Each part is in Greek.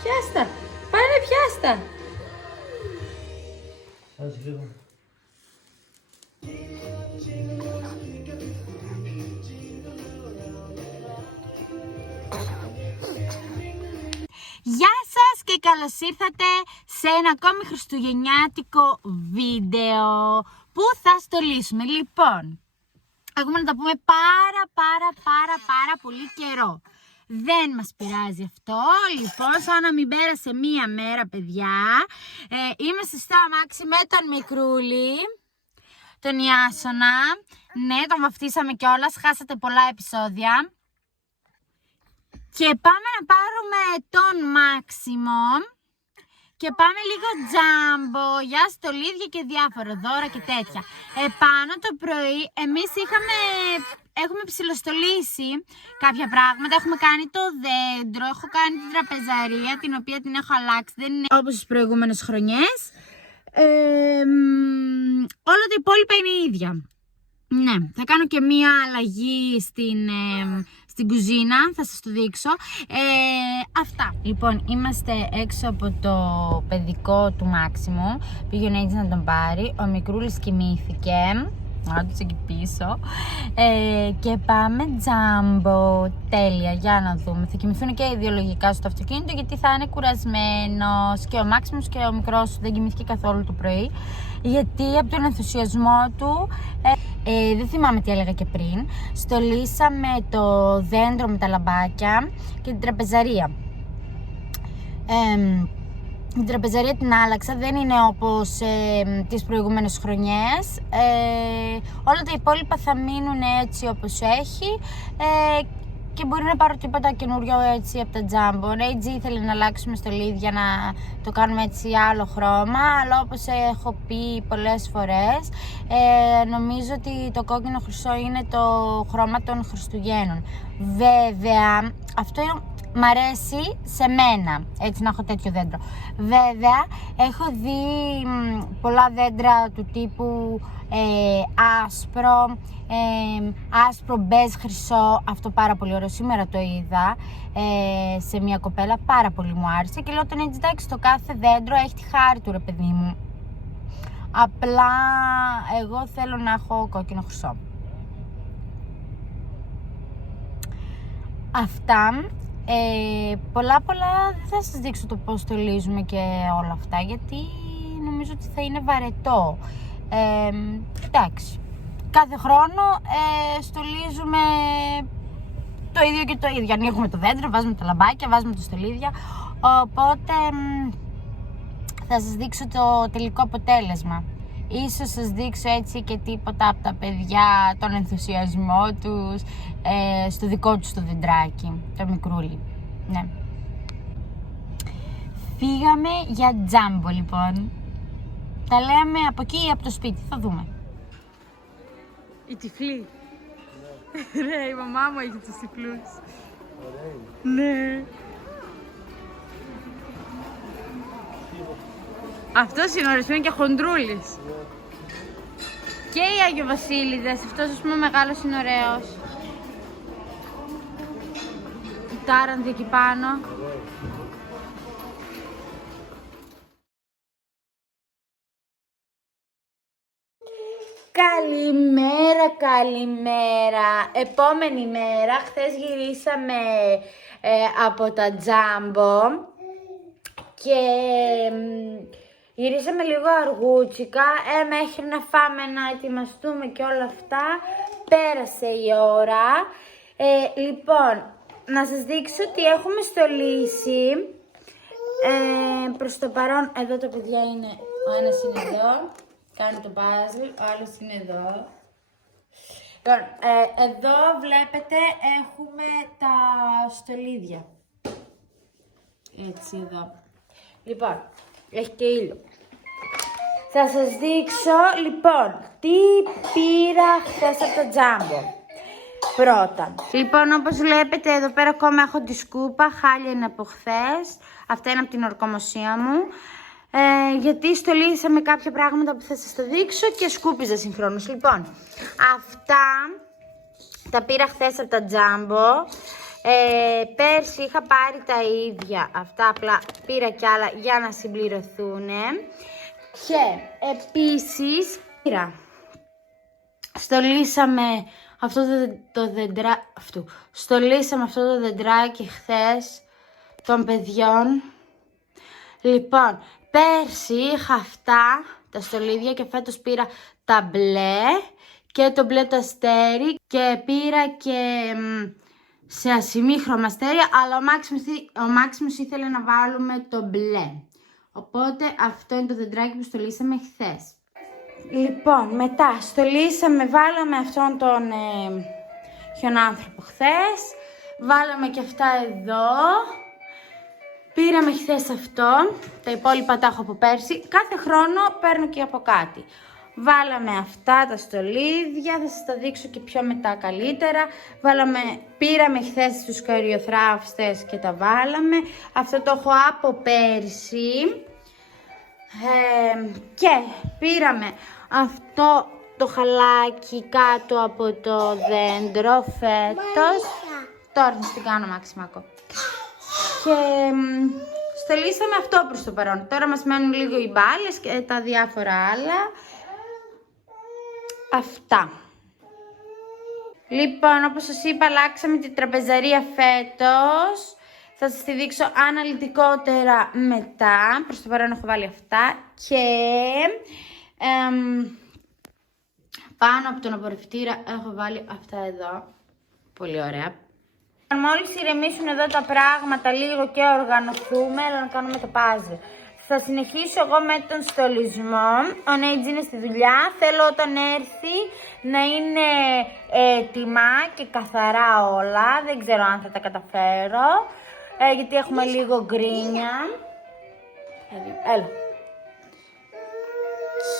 πιάστα. Πάνε πιάστα. Ας λίγο. Γεια σας και καλώς ήρθατε σε ένα ακόμη χριστουγεννιάτικο βίντεο που θα στολίσουμε. Λοιπόν, έχουμε να τα πούμε πάρα πολύ καιρό. Δεν μας πειράζει αυτό. Λοιπόν, σαν να μην πέρασε μία μέρα, παιδιά. Είμαστε στο αμάξι με τον Μικρούλη, τον Ιάσονα. Ναι, τον βαφτίσαμε κιόλας, χάσατε πολλά επεισόδια. Και πάμε να πάρουμε τον Μάξιμο και πάμε λίγο τζάμπο για στολίδια και διάφορα δώρα και τέτοια. Επάνω το πρωί εμείς έχουμε ψιλοστολίσει κάποια πράγματα. Έχουμε κάνει το δέντρο, έχω κάνει την τραπεζαρία, την οποία την έχω αλλάξει, δεν είναι όπως τις προηγούμενες χρονιές. Όλα τα υπόλοιπα είναι ίδια. Ναι, θα κάνω και μία αλλαγή στην κουζίνα, θα σας το δείξω. Αυτά. Λοιπόν, είμαστε έξω από το παιδικό του Μάξιμου. Πήγαινε έτσι να τον πάρει. Ο Μικρούλης κοιμήθηκε. Άντως εκεί πίσω. Και πάμε τζάμπο. Τέλεια, για να δούμε. Θα κοιμηθούν και ιδεολογικά στο αυτοκίνητο, γιατί θα είναι κουρασμένος. Και ο Μάξιμος και ο μικρός δεν κοιμήθηκε καθόλου το πρωί, γιατί από τον ενθουσιασμό του, δεν θυμάμαι τι έλεγα και πριν, στολίσαμε το δέντρο με τα λαμπάκια και την τραπεζαρία. Την τραπεζαρία την άλλαξα, δεν είναι όπως τις προηγούμενες χρονιές. Όλα τα υπόλοιπα θα μείνουν έτσι όπως έχει, και μπορεί να πάρω τίποτα καινούριο έτσι από τα τζάμπο. Ρέιτζι ήθελε να αλλάξουμε στολίδια, να το κάνουμε έτσι άλλο χρώμα, αλλά όπως έχω πει πολλές φορές, νομίζω ότι το κόκκινο χρυσό είναι το χρώμα των Χριστουγέννων. Βέβαια, αυτό μ' αρέσει σε μένα, έτσι να έχω τέτοιο δέντρο. Βέβαια, έχω δει πολλά δέντρα του τύπου άσπρο, μπέζ, χρυσό. Αυτό πάρα πολύ ωραίο. Σήμερα το είδα σε μια κοπέλα, πάρα πολύ μου άρεσε. Και λέω τον έτσι, εντάξει, το κάθε δέντρο έχει τη χάρη του, ρε παιδί μου. Απλά εγώ θέλω να έχω κόκκινο χρυσό. Αυτά. Πολλά δεν θα σας δείξω το πώς στολίζουμε και όλα αυτά, γιατί νομίζω ότι θα είναι βαρετό. Εντάξει, κάθε χρόνο στολίζουμε το ίδιο και το ίδιο. Ανοίγουμε το δέντρο, βάζουμε τα λαμπάκια, βάζουμε τα στολίδια. Οπότε θα σας δείξω το τελικό αποτέλεσμα. Ίσως σας δείξω έτσι και τίποτα από τα παιδιά, τον ενθουσιασμό τους στο δικό τους το δεντράκι, το Μικρούλι. Ναι. Φύγαμε για τζάμπο λοιπόν. Τα λέμε από εκεί ή από το σπίτι, θα δούμε. Η τυφλή. Ναι, η μαμά μου έχει τους τυφλούς. Ναι. Αυτός είναι ωραίος, είναι και χοντρούλης. Και οι Αγιοβασίλειδες, αυτός ας πούμε μεγάλος είναι ωραίος. Η τάρανδη εκεί πάνω. Καλημέρα. Επόμενη μέρα, χθες γυρίσαμε από τα τζάμπο και γυρίσαμε λίγο αργούτσικα, μέχρι να φάμε, να ετοιμαστούμε και όλα αυτά. Πέρασε η ώρα. Λοιπόν, να σας δείξω τι έχουμε στολίσει. Προς το παρόν, εδώ τα παιδιά είναι, ο ένας είναι εδώ, κάνει το puzzle, ο άλλος είναι εδώ. Λοιπόν, εδώ βλέπετε έχουμε τα στολίδια. Έτσι εδώ. Λοιπόν, έχει και ήλιο. Θα σας δείξω λοιπόν τι πήρα χθες από το τζάμπο. Πρώτα, λοιπόν, όπως βλέπετε εδώ πέρα ακόμα έχω τη σκούπα, χάλια είναι από χθες. Αυτά είναι από την ορκομοσία μου. Γιατί στολίσαμε κάποια πράγματα που θα σας το δείξω και σκούπιζα συγχρόνως. Λοιπόν, αυτά τα πήρα χθες από τα τζάμπο. Πέρσι είχα πάρει τα ίδια αυτά, απλά πήρα κι άλλα για να συμπληρωθούν. Και επίσης στολίσαμε στολίσαμε αυτό το δεντράκι χθες των παιδιών. Λοιπόν, πέρσι είχα αυτά τα στολίδια και φέτος πήρα τα μπλε και το μπλε το αστέρι και πήρα και σε ασημίχρωμα αστέρι, αλλά ο Μάξιμος ήθελε να βάλουμε το μπλε. Οπότε αυτό είναι το δεντράκι που στολίσαμε χθες. Λοιπόν, μετά βάλαμε αυτόν τον χιονάνθρωπο χθες, βάλαμε και αυτά εδώ. Πήραμε χθες αυτό, τα υπόλοιπα τα έχω από πέρσι, κάθε χρόνο παίρνω και από κάτι. Βάλαμε αυτά τα στολίδια, θα σας τα δείξω και πιο μετά καλύτερα. Πήραμε χθες τους καριοθράφστες και τα βάλαμε. Αυτό το έχω από πέρσι. Και πήραμε αυτό το χαλάκι κάτω από το δέντρο φέτος. Τώρα θα την κάνω Μαξιμάκο. Και στολίσαμε αυτό προς το παρόν. Τώρα μας μένουν λίγο οι μπάλες και τα διάφορα άλλα. Αυτά. Λοιπόν, όπως σας είπα, αλλάξαμε την τραπεζαρία φέτος. Θα σας τη δείξω αναλυτικότερα μετά. Προς το παρόν έχω βάλει αυτά. Και πάνω από τον απορριφτήρα έχω βάλει αυτά εδώ. Πολύ ωραία. Μόλις ηρεμήσουν εδώ τα πράγματα λίγο και οργανωθούμε, αλλά να κάνουμε το puzzle. Θα συνεχίσω εγώ με τον στολισμό. Ο Νέιτζ είναι στη δουλειά. Θέλω όταν έρθει να είναι έτοιμα και καθαρά όλα. Δεν ξέρω αν θα τα καταφέρω, γιατί έχουμε λίγο γκρίνια. Έλα.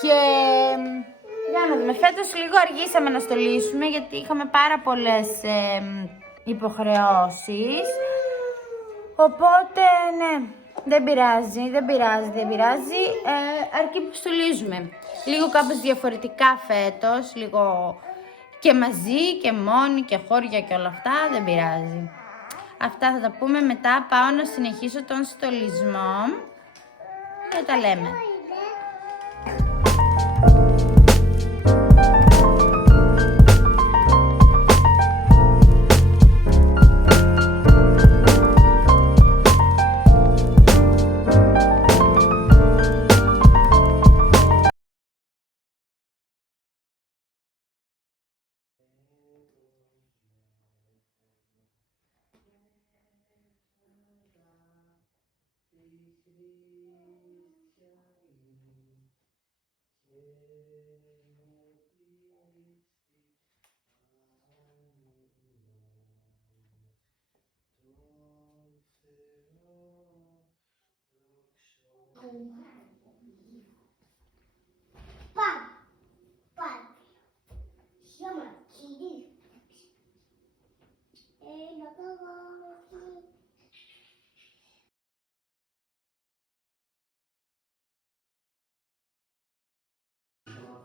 Και για να δούμε. Φέτος λίγο αργήσαμε να στολίσουμε, γιατί είχαμε πάρα πολλές υποχρεώσεις. Οπότε ναι, δεν πειράζει. Αρκεί που στολίζουμε. Λίγο κάπως διαφορετικά φέτος, λίγο και μαζί και μόνοι και χώρια και όλα αυτά, δεν πειράζει. Αυτά θα τα πούμε μετά. Πάω να συνεχίσω τον στολισμό και τα λέμε.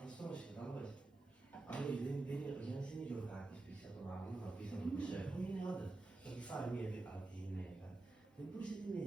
Adesso non si chiamava questo. Allora, ieri sono visto una piscia tomavano, una pista non c'è, fammi ne vada, perché fare niente alla fine, non puoi se ti ne